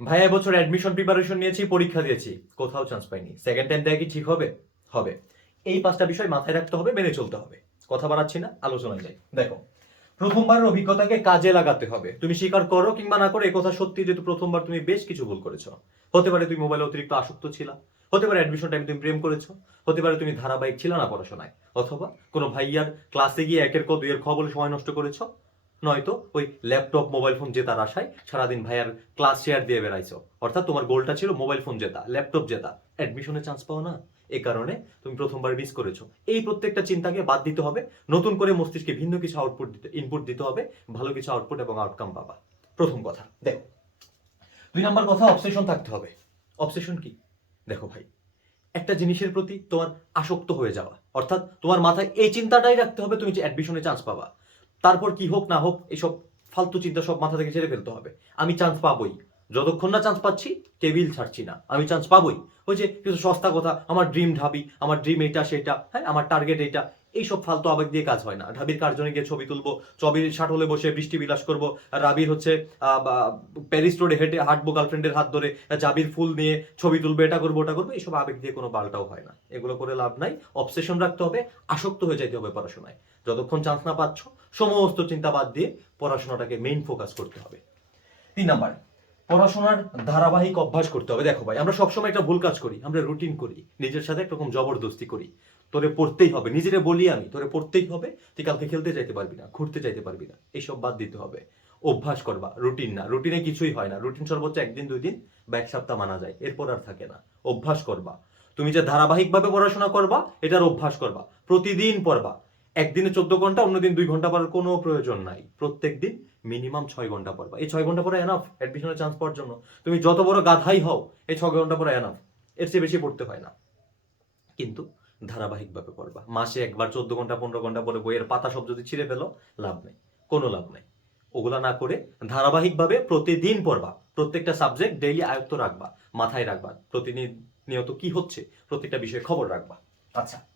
ভাই এবছর admission preparation নিয়েছি, পরীক্ষা দিয়েছি। কোথাও চান্স পাইনি। সেকেন্ড টাইম দেয় কি ঠিক হবে? হবে। এই পাঁচটা বিষয় মাথায় রাখতে হবে, মেনে চলতে হবে। কথা বাড়াচ্ছি না, আলোচনায় যাই। দেখো প্রথমবারের অভিজ্ঞতাকে কাজে লাগাতে হবে। তুমি স্বীকার করো কিংবা না করো কথা সত্যি যেহেতু প্রথমবার তুমি বেশ কিছু ভুল করেছ। হতে পারে তুমি মোবাইলে অতিরিক্ত আসক্ত ছিলা। হতে পারে অ্যাডমিশন টাইম তুমি প্রেম করেছ। হতে পারে তুমি ধারাবাহিক ছিল না পড়াশোনায়। অথবা কোনো ভাইয়ার ক্লাসে গিয়ে একের ক দুইয়ের খ বলে সময় নষ্ট করেছ। নয়তো ওই ল্যাপটপ মোবাইল ফোন জেতার আশায় সারাদিন ভাইয়ার ক্লাস শেয়ার দিয়ে বেড়াইছো। অর্থাৎ তোমার গোলটা ছিল মোবাইল ফোন জেতা ল্যাপটপ জেতা। অ্যাডমিশনে চান্স পাও না? এই কারণে তুমি প্রথমবার মিস করেছ। এই প্রত্যেকটা চিন্তাকে বাদ দিতে হবে। নতুন করে মস্তিষ্কে ভিন্ন কিছু আউটপুট দিতে ইনপুট দিতে হবে। ভালো কিছু আউটপুট এবং আউটকাম পাবা। প্রথম কথা, দেখো। দুই নাম্বার কথা অবসেশন থাকতে হবে। অবসেশন কি? দেখো ভাই, একটা জিনিসের প্রতি তোমার আসক্ত হয়ে যাওয়া। অর্থাৎ তোমার মাথায় এই চিন্তাটাই রাখতে হবে তুমি যে অ্যাডমিশনে চান্স পাবা। তারপর কি হোক না হোক এইসব ফালতু চিন্তা সব মাথা থেকে ছেড়ে ফেলতে হবে। আমি চান্স পাবই। যতক্ষণ না চান্স পাচ্ছি টেবিল ছাড়ছি না। আমি চান্স পাবই। ওই যে কিছু সস্তা কথা, আমার ড্রিম ঢাবি, আমার ড্রিম এটা, সেটা হ্যাঁ আমার টার্গেট এইটা এইসব ফালতু আবেগ দিয়ে কাজ হয় না। ঢাবির কার্জনে গিয়ে ছবি তুলবো, চবির ষাট হলে বসে বৃষ্টি বিলাস করব, রাবির হচ্ছে প্যারিস রোডে হেঁটে হাঁটবো গার্লফ্রেন্ডের হাত ধরে, জাবির ফুল নিয়ে ছবি তুলবো, এটা করব, ওটা করব, এইসব আবেগ দিয়ে কোনো পাল্টাও হয় না। এগুলো করে লাভ নাই অবসেশন রাখতে হবে, আসক্ত হয়ে যাইতে হবে পড়াশোনায়। যতক্ষণ চান্স না পাচ্ছ, সমস্ত চিন্তা বাদ দিয়ে পড়াশোনাটাকে মেইন ফোকাস করতে হবে। তিন নাম্বার পড়াশোনার ধারাবাহিক অভ্যাস করতে হবে। দেখো ভাই, আমরা সবসময় একটা ভুল কাজ করি, আমরা রুটিন করি, নিজের সাথে একরকম জবরদস্তি করি। তোরে পড়তেই হবে, নিজেরে বলি আমি, তোরে পড়তেই হবে, তুই কালকে খেলতে যাইতে পারবি না, ঘুরতে যাইতে পারবি না, এইসব বাদ দিতে হবে। অভ্যাস করবা রুটিন না রুটিনে কিছুই হয় না রুটিন সর্বোচ্চ একদিন দুই দিন বা এক সপ্তাহ মানা যায়, এরপর আর থাকে না, অভ্যাস করবা। তুমি যে ধারাবাহিকভাবে পড়াশোনা করবা, এটার অভ্যাস করবা, প্রতিদিন পড়বা একদিনে চোদ্দ ঘণ্টা, অন্যদিন দুই ঘণ্টা পড়ার কোনো প্রয়োজন নাই। প্রত্যেক দিন মিনিমাম ছয় ঘণ্টা পড়বা। এই ছয় ঘণ্টা পরে এনাফ অ্যাডমিশনের চান্স পাওয়ার জন্য। তুমি যত বড় গাধাই হও, এই ছয় ঘণ্টা পরে এনাফ এর চেয়ে বেশি পড়তে হয় না। কিন্তু ধারাবাহিকভাবে পড়বা। মাসে একবার চোদ্দ ঘণ্টা, পনেরো ঘণ্টা পরে বইয়ের পাতা সব যদি ছিঁড়ে ফেলো, লাভ নেই। কোনো লাভ নেই। ওগুলা না করে ধারাবাহিকভাবে প্রতিদিন পড়বা। প্রত্যেকটা সাবজেক্ট ডেইলি আয়ত্ত রাখবা, মাথায় রাখবা। প্রতিনিয়ত কি হচ্ছে, প্রত্যেকটা বিষয়ে খবর রাখবা। আচ্ছা।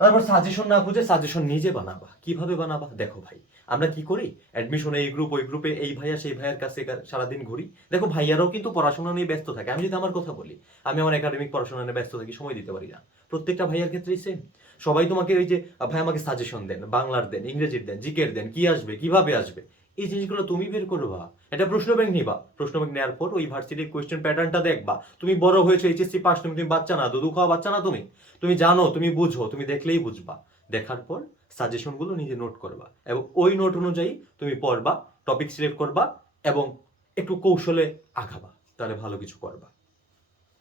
তারপর সাজেশন না খুঁজে সাজেশন নিজে বানাবা। কীভাবে বানাবা? দেখো ভাই, আমরা কি করি? অ্যাডমিশনে এই গ্রুপ ওই গ্রুপে এই ভাইয়া, সেই ভাইয়ার কাছে সারাদিন ঘুরি। দেখো ভাইয়ারাও কিন্তু পড়াশোনা নিয়ে ব্যস্ত থাকে। আমি যদি আমার কথা বলি, আমি আমার একাডেমিক পড়াশোনা নিয়ে ব্যস্ত থাকি, সময় দিতে পারি না। প্রত্যেকটা ভাইয়ার ক্ষেত্রেই সেম সবাই তোমাকে ওই যে, ভাই আমাকে সাজেশন দেন, বাংলার দেন, ইংরেজির দেন, জিকের দেন, কি আসবে, কীভাবে আসবে? এই জিনিসগুলো তুমি বের করবা। এটা প্রশ্ন ব্যাংক নিবা। প্রশ্ন ব্যাংক নেওয়ার পর ওই ভার্সিটির কোয়েশ্চেন প্যাটার্নটা দেখবা। তুমি বড় হয়েছো এইচএসসি পাস তুমি তুমি বাচ্চা না দুধু খাওয়া বাচ্চা না তুমি? তুমি জানো, তুমি বুঝো, তুমি দেখলেই বুঝবা। দেখার পর সাজেশনগুলো নিজে নোট করবা এবং ওই নোট অনুযায়ী তুমি পড়বা টপিক সিলেক্ট করবা এবং একটু কৌশলে আগাবা তাহলে ভালো কিছু করবা।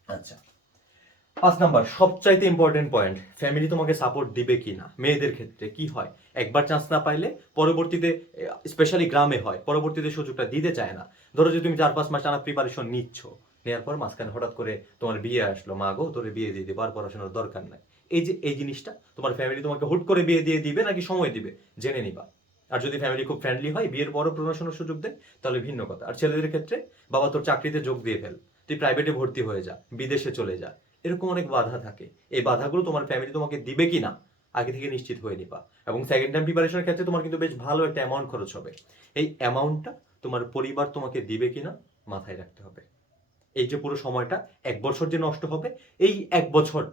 আচ্ছা। পাঁচ নাম্বার, সবচাইতে ইম্পর্টেন্ট পয়েন্ট ফ্যামিলি তোমাকে সাপোর্ট দিবে কি না মেয়েদের ক্ষেত্রে কি হয়? একবার চান্স না পাইলে পরবর্তীতে স্পেশালি গ্রামে হয়, পরবর্তীতে সুযোগটা দিতে চায় না। ধরো যে তুমি চার পাঁচ মাস টানা প্রিপারেশন নিচ্ছ নেওয়ার পর মাঝখানে হঠাৎ করে তোমার বিয়ে আসলো, মা গো, তোরে বিয়ে দিয়ে দিবে, আর পড়াশোনার দরকার নাই। এই যে, এই জিনিসটা, তোমার ফ্যামিলি তোমাকে হুট করে বিয়ে দিয়ে দিবে নাকি সময় দিবে? জেনে নিবা। আর যদি ফ্যামিলি খুব ফ্রেন্ডলি হয়, বিয়ের পরও প্রমোশনের সুযোগ দেয়, তাহলে ভিন্ন কথা। আর ছেলেদের ক্ষেত্রে, বাবা, তোর চাকরিতে যোগ দিয়ে ফেল। তুই প্রাইভেটে ভর্তি হয়ে যা, বিদেশে চলে যা। এরকম অনেক বাধা থাকে। এই বাধাগুলো তোমার ফ্যামিলি তোমাকে দিবে কি না আগে থেকে নিশ্চিত হয়ে নিবা। এবং সেকেন্ড টাইম প্রিপারেশনের ক্ষেত্রে তোমার কিন্তু বেশ ভালো একটা অ্যামাউন্ট খরচ হবে। এই অ্যামাউন্টটা তোমার পরিবার তোমাকে দিবে কিনা, মাথায় রাখতে হবে। এই যে পুরো সময়টা, এক বছর যে নষ্ট হবে, এই এক বছর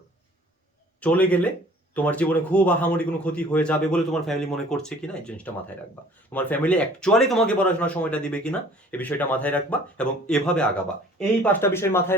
চলে গেলে তোমার জীবনে খুব আহামরি কোনো ক্ষতি হয়ে যাবে বলে তোমার ফ্যামিলি মনে করছে কিনা, এই জিনিসটা মাথায় রাখবা। তোমার ফ্যামিলি অ্যাকচুয়ালি তোমাকে পড়াশোনার সময়টা দিবে কিনা, এই বিষয়টা মাথায় রাখবা এবং এভাবে আগাবা। এই পাঁচটা বিষয় মাথায়